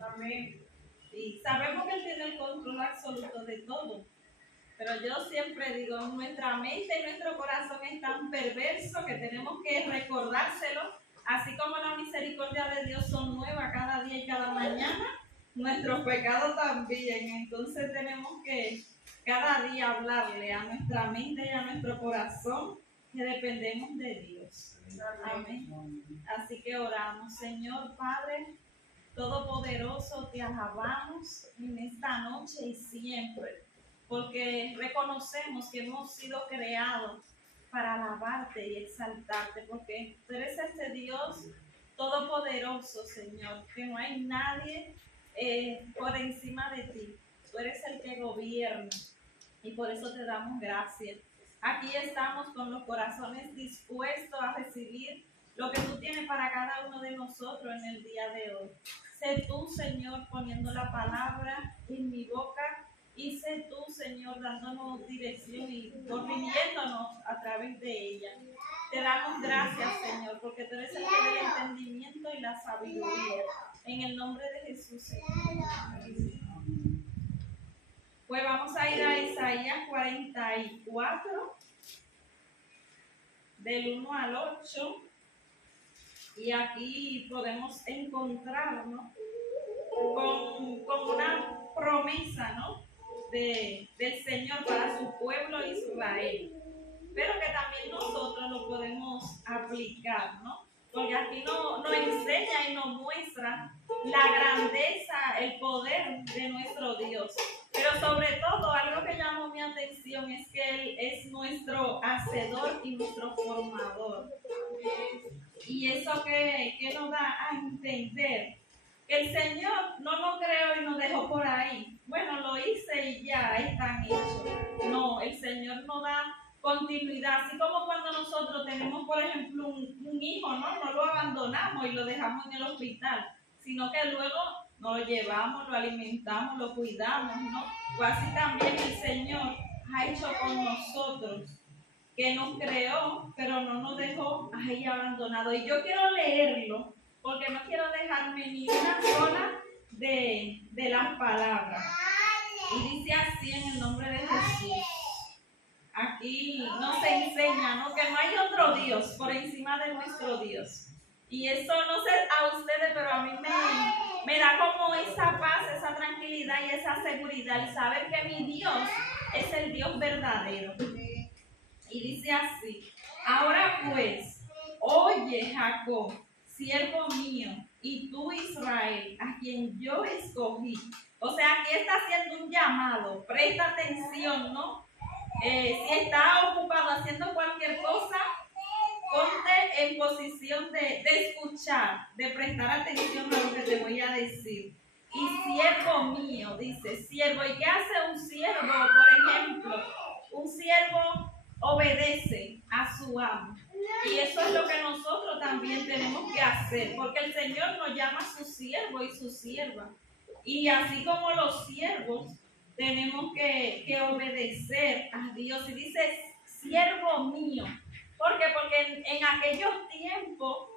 Amén. Y sabemos que Él tiene el control absoluto de todo. Pero yo siempre digo, nuestra mente y nuestro corazón es tan perverso que tenemos que recordárselo, así como la misericordia de Dios son nuevas cada día y cada mañana, nuestros pecados también. Entonces tenemos que cada día hablarle a nuestra mente y a nuestro corazón que dependemos de Dios. Amén. Así que oramos, Señor Padre Todopoderoso, te alabamos en esta noche y siempre, porque reconocemos que hemos sido creados para alabarte y exaltarte, porque tú eres este Dios todopoderoso, Señor, que no hay nadie por encima de ti. Tú eres el que gobierna y por eso te damos gracias. Aquí estamos con los corazones dispuestos a recibir lo que tú tienes para cada uno de nosotros en el día de hoy. Sé tú, Señor, poniendo la palabra en mi boca y sé tú, Señor, dándonos dirección y corrigiéndonos a través de ella. Te damos gracias, Señor, porque tú eres el que da el entendimiento y la sabiduría. En el nombre de Jesús, Señor. Pues vamos a ir a Isaías 44, del 1 al 8. Y aquí podemos encontrarnos con una promesa, ¿no? Del Señor para su pueblo Israel. Pero que también nosotros lo podemos aplicar, ¿no? Porque aquí nos enseña y nos muestra la grandeza, el poder de nuestro Dios. Pero sobre todo, algo que llamó mi atención es que Él es nuestro hacedor y nuestro formador. Y eso que nos da a entender que el Señor no nos creó y nos dejó por ahí. Bueno, lo hice y ya están hechos. No, el Señor nos da continuidad. Así como cuando nosotros tenemos, por ejemplo, un hijo, ¿no? No lo abandonamos y lo dejamos en el hospital, sino que luego nos lo llevamos, lo alimentamos, lo cuidamos, ¿no? Pues así también el Señor ha hecho con nosotros, que nos creó, pero no nos dejó ahí abandonado. Y yo quiero leerlo, porque no quiero dejarme ni una sola de las palabras. Y dice así en el nombre de Jesús. Aquí nos enseña, ¿no?, que no hay otro Dios por encima de nuestro Dios. Y eso no sé a ustedes, pero a mí me da como esa paz, esa tranquilidad y esa seguridad, el saber que mi Dios es el Dios verdadero. Y dice así: ahora pues, oye Jacob, siervo mío, y tú Israel, a quien yo escogí. O sea, aquí está haciendo un llamado, presta atención, ¿no? Si estás ocupado haciendo cualquier cosa, ponte en posición de escuchar, de prestar atención a lo que te voy a decir. Y siervo mío, dice, siervo. ¿Y qué hace un siervo, por ejemplo? Un siervo obedece a su amo. Y eso es lo que nosotros también tenemos que hacer, porque el Señor nos llama a su siervo y su sierva. Y así como los siervos, tenemos que obedecer a Dios. Y dice, siervo mío. ¿Por qué? Porque en aquellos tiempos,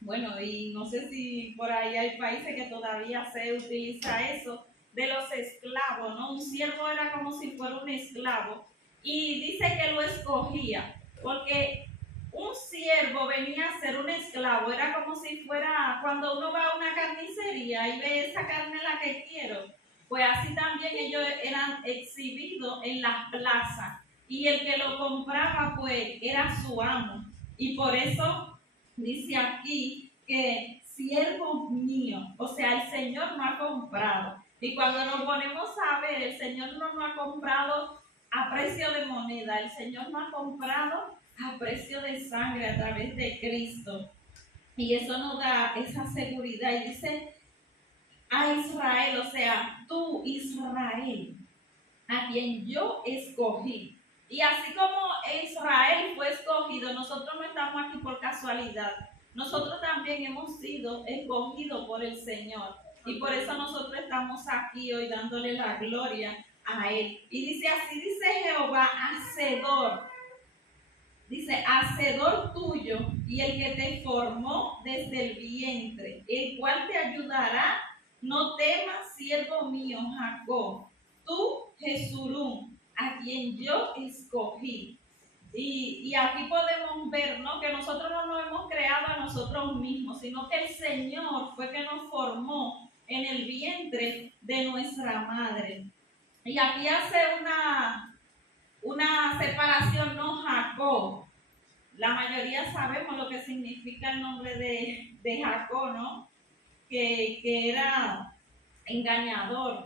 bueno, y no sé si por ahí hay países que todavía se utiliza eso, de los esclavos, ¿no? Un siervo era como si fuera un esclavo. Y dice que lo escogía, porque un siervo venía a ser un esclavo. Era como si fuera cuando uno va a una carnicería y ve esa carne la que quiero. Pues así también ellos eran exhibidos en las plazas. Y el que lo compraba, pues, era su amo. Y por eso dice aquí que siervo mío, o sea, el Señor no ha comprado. Y cuando nos ponemos a ver, el Señor no nos ha comprado a precio de moneda, el Señor nos ha comprado a precio de sangre a través de Cristo. Y eso nos da esa seguridad. Y dice a Israel, o sea, tú Israel, a quien yo escogí. Y así como Israel fue escogido, nosotros no estamos aquí por casualidad. Nosotros también hemos sido escogidos por el Señor. Y por eso nosotros estamos aquí hoy dándole la gloria a Él. Y dice así, dice Jehová, hacedor. Dice, hacedor tuyo y el que te formó desde el vientre, el cual te ayudará no temas, siervo mío, Jacob, tú, Jesurún, a quien yo escogí. Y aquí podemos ver, ¿no?, que nosotros no nos hemos creado a nosotros mismos, sino que el Señor fue que nos formó en el vientre de nuestra madre. Y aquí hace una separación, ¿no? Jacob. La mayoría sabemos lo que significa el nombre de Jacob, ¿no? Que era engañador,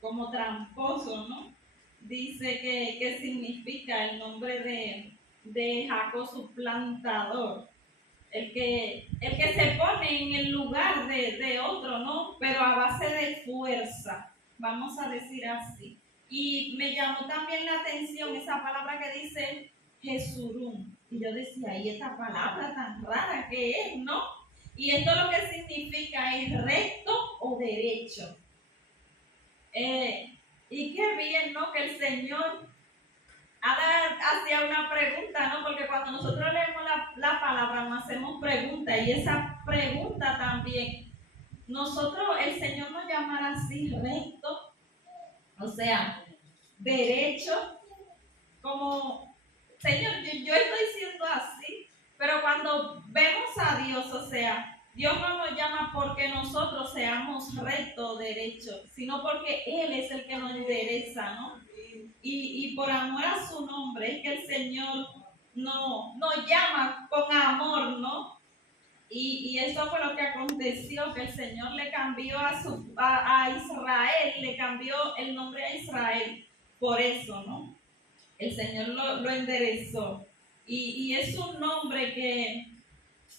como tramposo, ¿no? Dice que significa el nombre de Jacob, suplantador, el que se pone en el lugar de otro, ¿no? Pero a base de fuerza, vamos a decir así. Y me llamó también la atención esa palabra que dice Jesurún. Y yo decía, ¿y esta palabra tan rara que es, no? Y esto lo que significa es recto o derecho. Y qué bien, ¿no?, que el Señor hacía una pregunta, ¿no? Porque cuando nosotros leemos la palabra nos hacemos preguntas, y esa pregunta también, el Señor nos llamará así recto, o sea, derecho, como, Señor, yo estoy siendo así, pero cuando vemos a Dios, o sea, Dios no nos llama porque nosotros seamos rectos, derechos, sino porque Él es el que nos endereza, ¿no? Y por amor a su nombre es que el Señor nos llama con amor, ¿no? Y eso fue lo que aconteció, que el Señor le cambió a Israel, le cambió el nombre a Israel por eso, ¿no? El Señor lo enderezó. Y es un nombre que,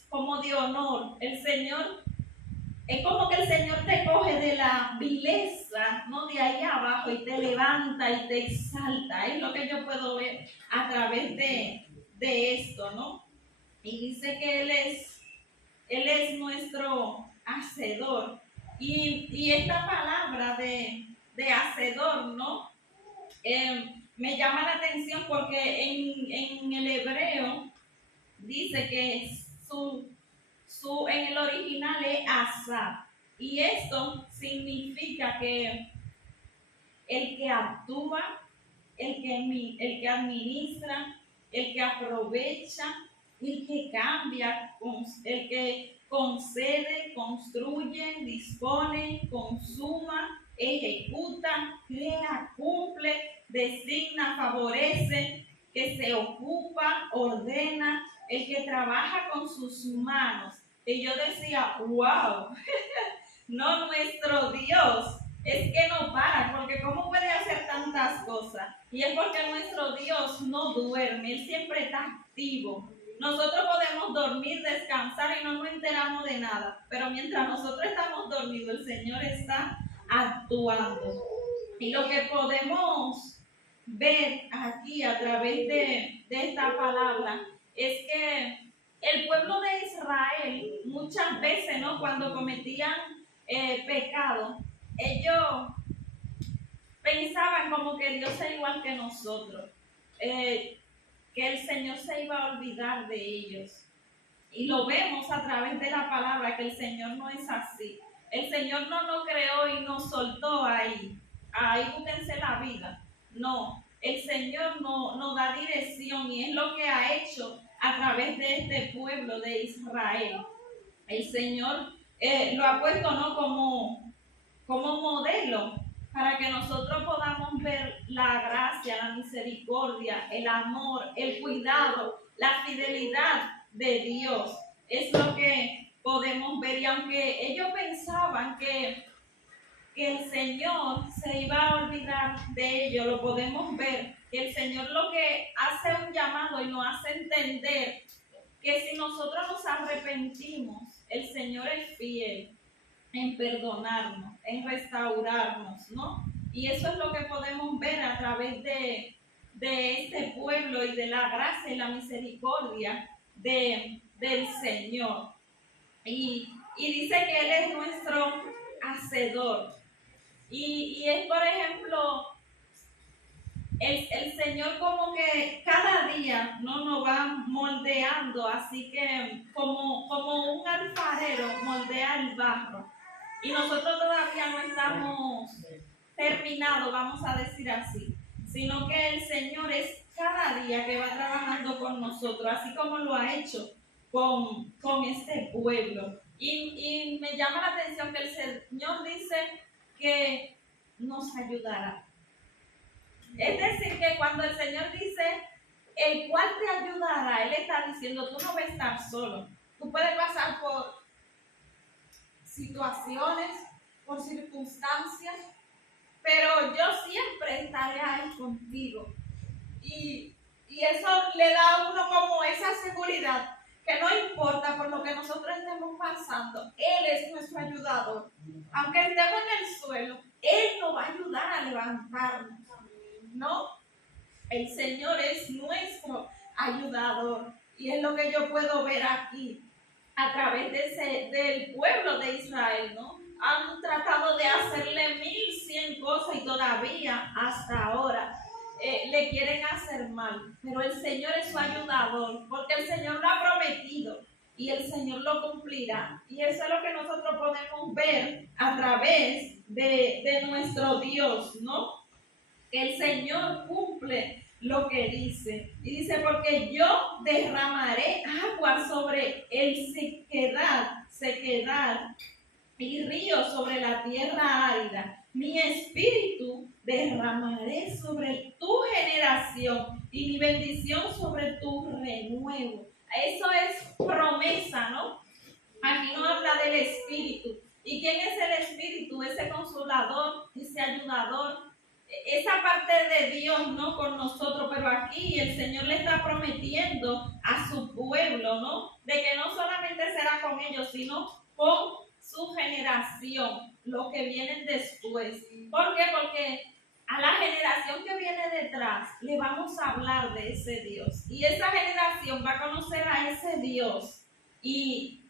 como de honor, el Señor, es como que el Señor te coge de la vileza, ¿no?, de ahí abajo, y te levanta y te exalta. Es lo que yo puedo ver a través de esto, ¿no? Y dice que Él es nuestro hacedor. Y esta palabra de hacedor, ¿no? Me llama la atención porque en el hebreo dice que en el original es asa. Y esto significa que el que actúa, el que administra, el que aprovecha, el que cambia, el que concede, construye, dispone, consuma, ejecuta, crea, cumple, designa, favorece, que se ocupa, ordena, el que trabaja con sus manos. Y yo decía, wow, no, nuestro Dios es que no para, porque ¿cómo puede hacer tantas cosas? Y es porque nuestro Dios no duerme, Él siempre está activo. Nosotros podemos dormir, descansar y no nos enteramos de nada, pero mientras nosotros estamos dormidos, el Señor está actuando. Y lo que podemos ver aquí a través de esta palabra es que el pueblo de Israel muchas veces, ¿no?, cuando cometían pecado, ellos pensaban como que Dios es igual que nosotros, que el Señor se iba a olvidar de ellos. Y lo vemos a través de la palabra, que el Señor no es así. El Señor no nos creó y nos soltó ahí búsquense la vida. No, el Señor nos da dirección, y es lo que ha hecho a través de este pueblo de Israel. El Señor lo ha puesto, ¿no?, como modelo para que nosotros podamos ver la gracia, la misericordia, el amor, el cuidado, la fidelidad de Dios. Es lo que podemos ver. Y aunque ellos pensaban que el Señor se iba a olvidar de ellos, lo podemos ver, que el Señor lo que hace un llamado y nos hace entender que si nosotros nos arrepentimos, el Señor es fiel en perdonarnos, en restaurarnos, ¿no? Y eso es lo que podemos ver a través de este pueblo y de la gracia y la misericordia del Señor. Y dice que Él es nuestro hacedor. Y es, por ejemplo, el Señor como que cada día no nos va moldeando, así que como un alfarero moldea el barro. y nosotros todavía no estamos terminados, vamos a decir así, sino que el Señor es cada día que va trabajando con nosotros, así como lo ha hecho con este pueblo. Y me llama la atención que el Señor dice que nos ayudará. Es decir, que cuando el Señor dice, el cual te ayudará, Él está diciendo, tú no vas a estar solo. Tú puedes pasar por situaciones, por circunstancias, pero yo siempre estaré ahí contigo. Y eso le da a uno como esa seguridad, que no importa por lo que nosotros estemos pasando, Él es nuestro ayudador. Aunque estemos en el suelo, Él nos va a ayudar a levantarnos, ¿no? El Señor es nuestro ayudador. Y es lo que yo puedo ver aquí a través del pueblo de Israel, ¿no? Han tratado de hacerle 1100 cosas y todavía hasta ahora le quieren hacer mal. Pero el Señor es su ayudador, porque el Señor lo ha prometido y el Señor lo cumplirá. Y eso es lo que nosotros podemos ver a través de nuestro Dios, ¿no? El Señor cumple lo que dice. Y dice, porque yo derramaré agua sobre el sequedad y río sobre la tierra árida. Mi espíritu derramaré sobre tu generación y mi bendición sobre tu renuevo. Eso es promesa, ¿no? Aquí no habla del espíritu. ¿Y quién es el espíritu? Ese consolador, ese ayudador, esa parte de Dios, ¿no? Con nosotros, pero aquí el Señor le está prometiendo a su pueblo, ¿no? De que no solamente será con ellos, sino con su generación, los que vienen después. ¿Por qué? Porque a la generación que viene detrás le vamos a hablar de ese Dios. Y esa generación va a conocer a ese Dios y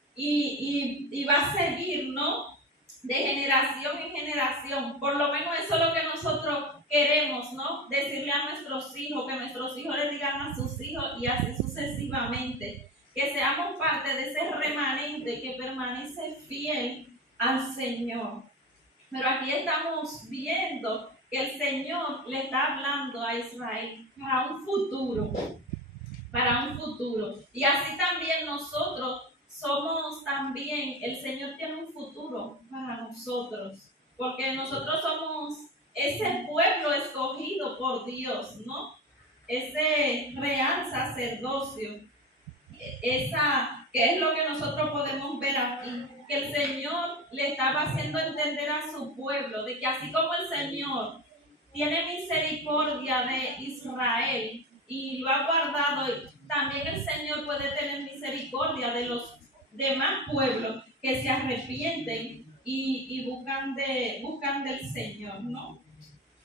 va a seguir, ¿no? De generación en generación. Por lo menos eso es lo que nosotros queremos, ¿no? Decirle a nuestros hijos, que nuestros hijos le digan a sus hijos y así sucesivamente. Que seamos parte de ese remanente que permanece fiel al Señor. Pero aquí estamos viendo que el Señor le está hablando a Israel para un futuro. Para un futuro. Y así también nosotros somos también, el Señor tiene un futuro para nosotros, porque nosotros somos ese pueblo escogido por Dios, ¿no? Ese real sacerdocio, esa que es lo que nosotros podemos ver aquí, que el Señor le estaba haciendo entender a su pueblo, de que así como el Señor tiene misericordia de Israel y lo ha guardado, también el Señor puede tener misericordia de los demás pueblos que se arrepienten y buscan del Señor, ¿no?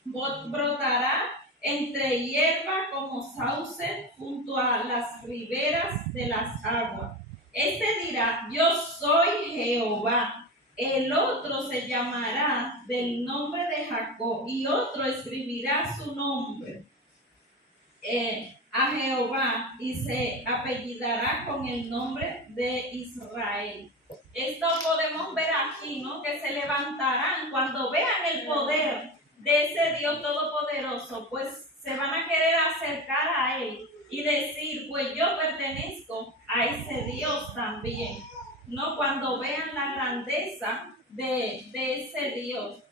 Brotará entre hierba como sauce junto a las riberas de las aguas. Este dirá, yo soy Jehová. El otro se llamará del nombre de Jacob y otro escribirá su nombre a Jehová y se apellidará con el nombre de Israel. Esto podemos ver aquí, ¿no? Que se levantarán cuando vean el poder de ese Dios todopoderoso, pues se van a querer acercar a Él y decir, pues yo pertenezco a ese Dios también, ¿no? Cuando vean la grandeza de ese Dios,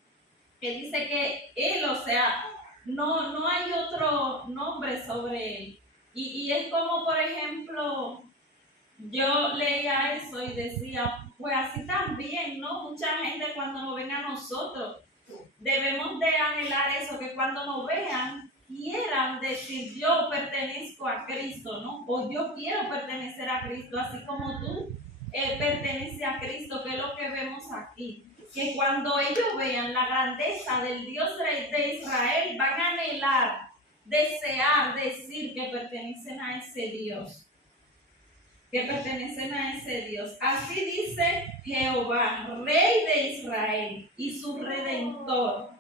que dice que Él, o sea, no hay otro nombre sobre Él. Y es como, por ejemplo, yo leía eso y decía, pues así también, ¿no? Mucha gente cuando nos ven a nosotros, debemos de anhelar eso, que cuando nos vean, quieran decir, yo pertenezco a Cristo, ¿no? O yo quiero pertenecer a Cristo, así como tú perteneces a Cristo, que es lo que vemos aquí. Que cuando ellos vean la grandeza del Dios de Israel, van a anhelar, desear, decir que pertenecen a ese Dios. Que pertenecen a ese Dios. Así dice Jehová, Rey de Israel y su Redentor,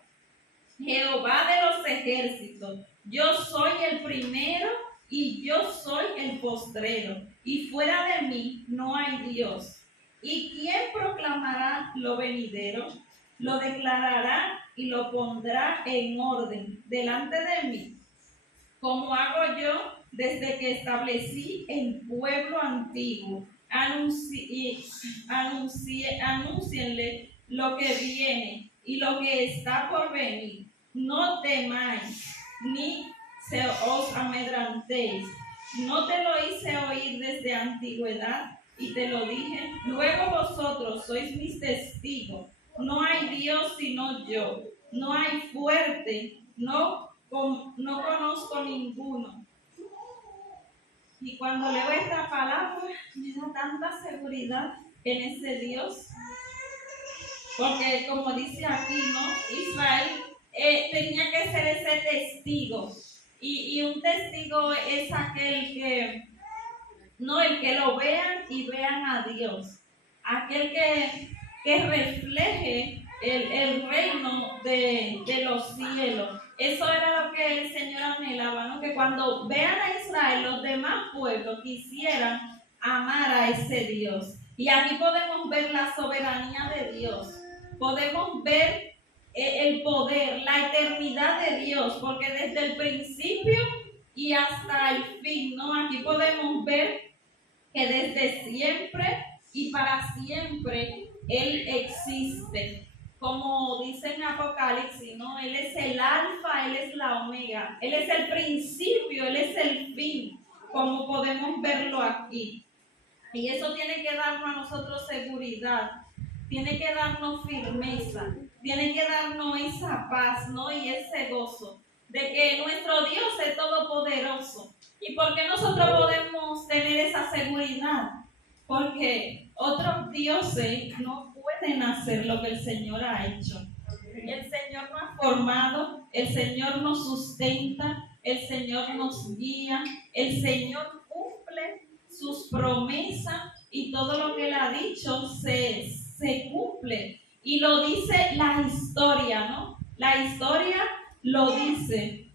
Jehová de los ejércitos. Yo soy el primero y yo soy el postrero, y fuera de mí no hay Dios. ¿Y quién proclamará lo venidero? Lo declarará y lo pondrá en orden delante de mí, como hago yo desde que establecí el pueblo antiguo. Anúncienle lo que viene y lo que está por venir. No temáis, ni se os amedrantéis. No te lo hice oír desde antigüedad y te lo dije. Luego vosotros sois mis testigos. No hay Dios sino yo. No hay fuerte, no conozco ninguno. Y cuando leo esta palabra, me da tanta seguridad en ese Dios. Porque como dice aquí, ¿no? Israel tenía que ser ese testigo. Y un testigo es aquel que, no el que lo vean y vean a Dios. Aquel que refleje el reino de los cielos. Eso era lo que el Señor anhelaba, ¿no? Que cuando vean a Israel, los demás pueblos quisieran amar a ese Dios. Y aquí podemos ver la soberanía de Dios. Podemos ver el poder, la eternidad de Dios, porque desde el principio y hasta el fin, ¿no? Aquí podemos ver que desde siempre y para siempre Él existe. Como dice en Apocalipsis, ¿no? Él es el alfa, Él es la omega, Él es el principio, Él es el fin, como podemos verlo aquí. Y eso tiene que darnos a nosotros seguridad, tiene que darnos firmeza, tiene que darnos esa paz, ¿no? Y ese gozo de que nuestro Dios es todopoderoso. ¿Y por qué nosotros podemos tener esa seguridad? Porque otros dioses no pueden hacer lo que el Señor ha hecho. El Señor nos ha formado, el Señor nos sustenta, el Señor nos guía, el Señor cumple sus promesas y todo lo que Él ha dicho se cumple. Y lo dice la historia, ¿no? La historia lo dice,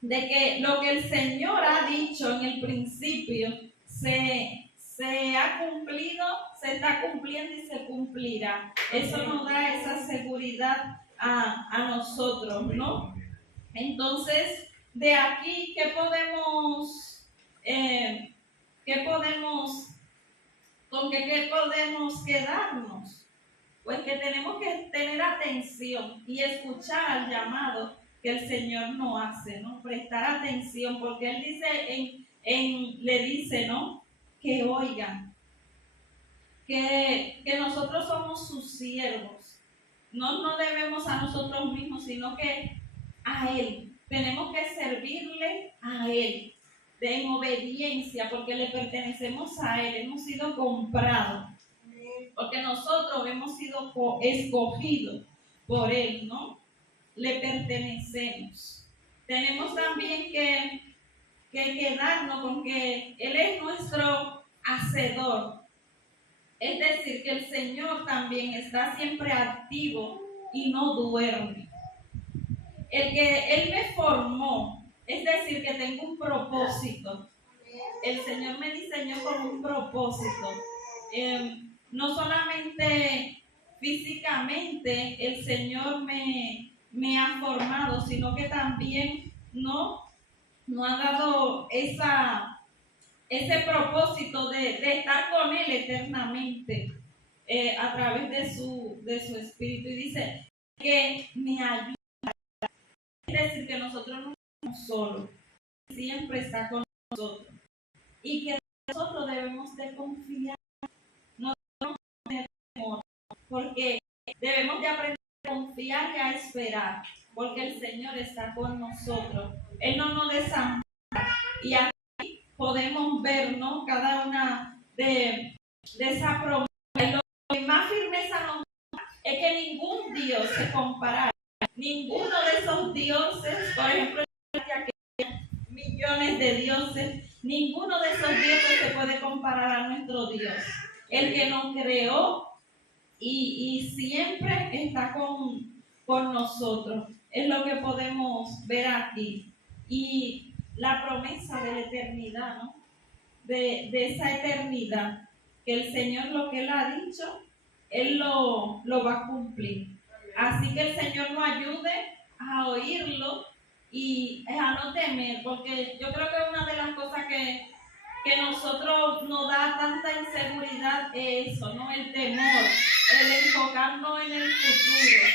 de que lo que el Señor ha dicho en el principio se ha cumplido, se está cumpliendo y se cumplirá. Eso nos da esa seguridad a nosotros, ¿no? Entonces, de aquí, con qué podemos quedarnos? Pues que tenemos que tener atención y escuchar al llamado que el Señor nos hace, ¿no? Prestar atención, porque Él dice, le dice, ¿no? Que oigan, que nosotros somos sus siervos. No debemos a nosotros mismos, sino que a Él. Tenemos que servirle a Él en obediencia, porque le pertenecemos a Él. Hemos sido comprados, porque nosotros hemos sido escogidos por Él, ¿no? Le pertenecemos. Tenemos también que quedarnos con que Él es nuestro hacedor. Es decir, que el Señor también está siempre activo y no duerme. El que Él me formó, es decir, que tengo un propósito. El Señor me diseñó con un propósito. No solamente físicamente el Señor me ha formado, sino que también no ha dado ese propósito de estar con Él eternamente a través de su Espíritu. Y dice que me ayuda. Es decir, que nosotros no estamos solos, siempre está con nosotros. Y que nosotros debemos de confiar, no debemos de temor, porque debemos de aprender a confiar y a esperar, porque el Señor está con nosotros. Él no nos desampara. Y aquí podemos ver, ¿no? Cada una de esa promesa. Y lo que más firmeza nos da es que ningún Dios se compara. Ninguno de esos dioses, por ejemplo, millones de dioses, ninguno de esos dioses se puede comparar a nuestro Dios. El que nos creó y siempre está con nosotros. Es lo que podemos ver aquí. Y la promesa de la eternidad, ¿no? De esa eternidad. que el Señor lo que Él ha dicho, Él lo va a cumplir. Así que el Señor nos ayude a oírlo y a no temer, porque yo creo que una de las cosas que nosotros nos da tanta inseguridad es eso, ¿no? El temor, el enfocarnos en el futuro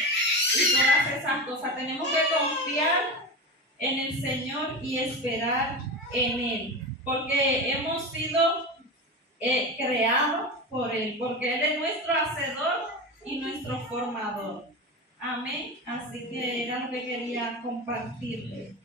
y todas esas cosas. Tenemos que confiar en el Señor y esperar en Él, porque hemos sido creados por Él, porque Él es nuestro hacedor y nuestro formador. Amén. Así que era lo que quería compartirles.